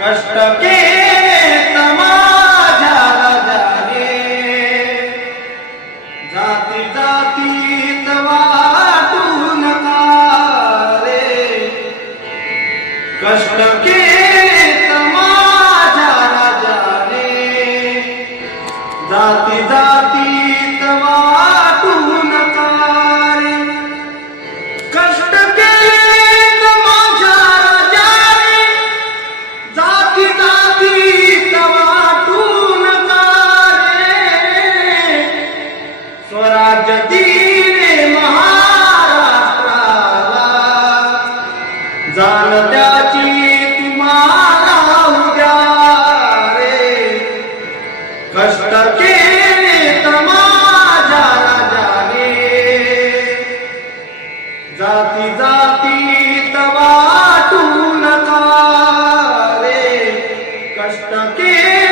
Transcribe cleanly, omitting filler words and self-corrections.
कष्ट केत माझ्या राजाने, जाती जातीत वाटू नका रे. कष्ट केत माझ्या राजाने, जाती जातीत वाटू नका रे. कष्ट केत माझ्या राजाने, जाती जातीत वाटू नका रे. स्वराज्य दिले महाराष्ट्राला, जाण त्याची तुम्हाला उद्या रे. कष्ट केलेत माझ्या राजाने, जाती जातीत वाटू नका रे. कष्ट केले